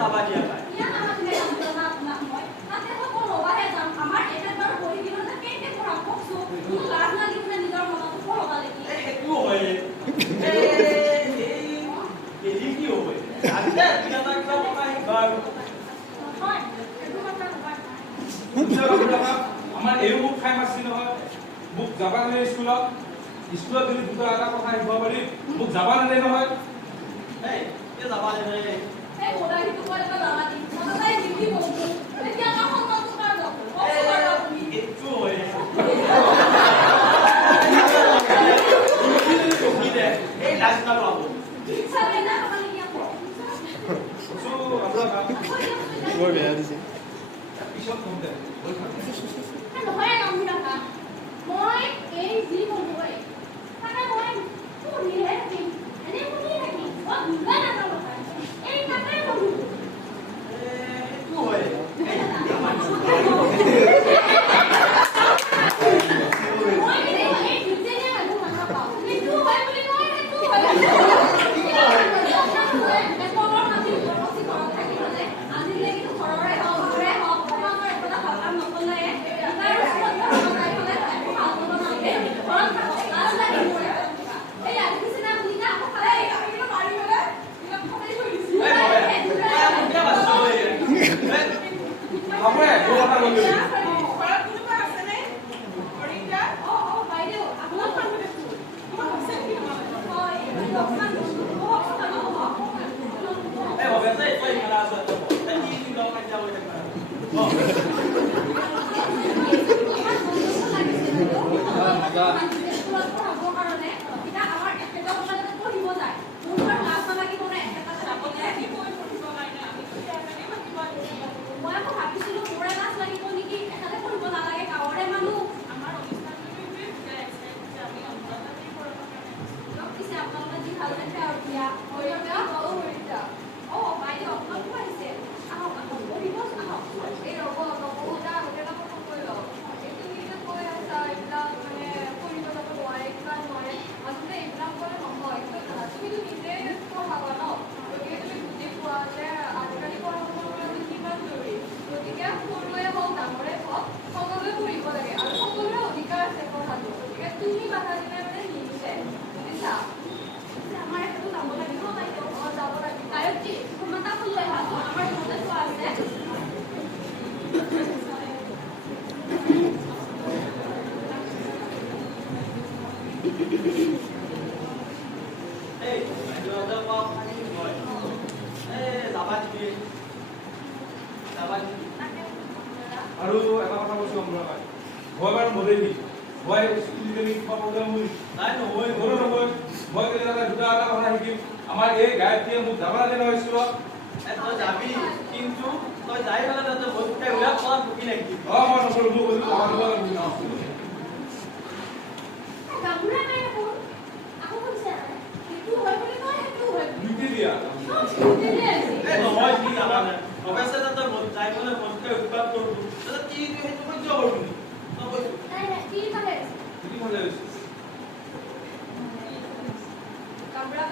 যাবা দিয়া পাই ইয়া আমাক নে না না মই তাতে তো পঢ়বাহে যাম আমাৰ এটাবাৰ পঢ়ি দিলো না কেনে পঢ়া ককছো তুমি লাজ লাগি তুমি নিজৰ মনত পঢ়বা লাগি সেইটো হয় এই কি হয় আজি কিনা তাক পাই বাৰ হয় সেইটো কথা নকয় আমাৰ এই বুক খাই মাছি নহয় বুক যাবা নাই স্কুলত স্কুলত যদি দুটা এটা কথা শিকাব পাৰি মোক যাবা নাই নহয় এই কে যাবা নাই এই ওলাই সেইটো কলে তো যাবা দি মন তাই দিবি বস্তু এতিয়া আমাৰ সন্তানটো কাৰ যাব এইটো হয় এই লাজটা পাব চালে না মানে কি আপো সো আপোনাক বৰ বেয়া দিছে পিছত কম দে নহয় নামুৰাকা মই এই যি বন্ধু হয় তাকে মই পঢ়িহে থাকিম এনে পঢ়ি থাকিম মই বুজা নাপাওঁ এই তাকে বন্ধু সেইটো হয় মই এই দুজনে মানুহ মানুহ পাওঁ সেইটো হয় বুলি কয় সেইটো হয় આપણે બોલા લગે এই হবে তাই কই খেলা আছে তো তাই কি দিন দাও কাজ যাও এটা আৰু এটা কথা কৈছো আমৰা ভয় বাৰ মদেবি ভয় স্কুল গলি পাবলে মই নাই নহয় ঘৰ নহয় ভয় গলি এটা দুটা এটা কথা শিকিম আমাৰ এই গায়ত্ৰীয়ে মোক যাবা নাই নহয় স্কুলত তই যাবি কিন্তু তই যাই গলে তাতে বহুত ওলা পড়া বুকি লাগি মই নকৰো মই কৈছো যাবা লাগিব গামুৰা নাই আকৌ আকৌ কৈছে সেইটো হয় বুলি কয় সেইটো হয় দুটি দিয়া এই নহয় কি যাবা নাই অৱশ্যে তাতে যাই গলে বহুত উৎপাত কৰব তাতে কি সেইটো সহ্য কৰব তই নাই নাই কি পালে কি ভালে হৈছে গামুৰা